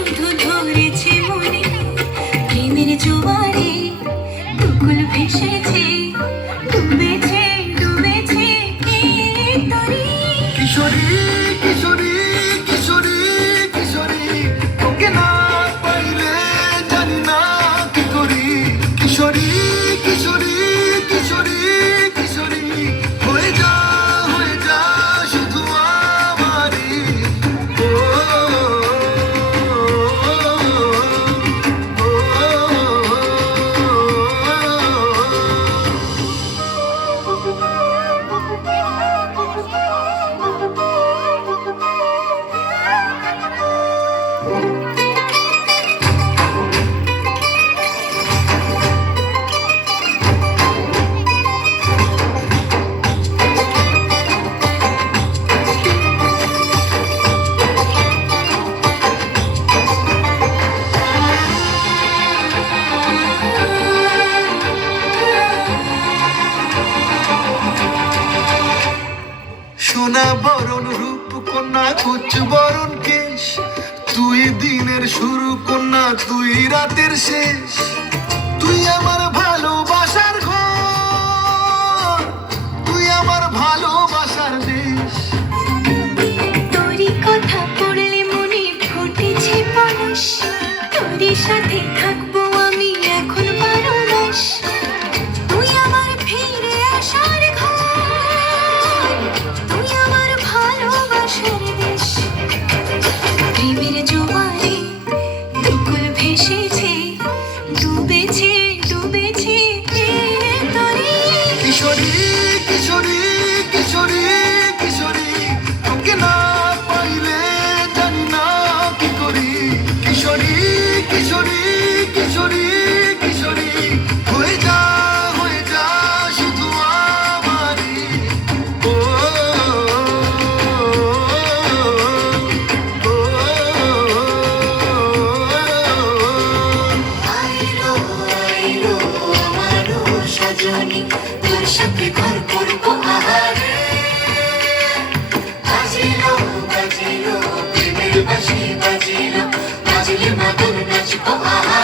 শুধু ধরেছে মনে প্রেমের জোয়ারে দুকুল ভেসেছে ডুবেছে ডুবেছে এই তরি কিশোরী কিশোরী কিশোরী কিশোরী তোকে না পাইলে জানি না কি করি কিশোরী কিশোরী কিশোরী কিশোরী হয়ে যা শুধু আমারই ও সোনা বরণ রূপ কন্যা কুচ বরণ কেশ তুই দিনের শুরু কন্যা তুই রাতের শেষ তুই আমার ভালোবাসার ঘর তুই আমার ভালোবাসার দেশ তোরই কথা পড়লে মনে ফুটেছে পরশ তোরই সাথে থাকবো আমি এখন 12 মাস তুই আমার ফিরে আসার ঘর তুই আমার ভালোবাসার দেশ প্রেমের জোয়ারে দুকুল ভেসেছে ডুবেছে ডুবেছে এই তরি কিশোরী কিশোরী কিশোরী কিশোরী তোকে না পাইলে জানি না কি করি কিশোরী কিশোরী কিশোরী কিশোরী হয়ে যা শুধু আমারই ও আইলো আইলো আমার সজনী তোর সাথে ঘর করবো আহারে বাজিলো বাজিলো প্রেমের বাঁশি বাজিলো বাজলে মাদুর নাচবো আহারে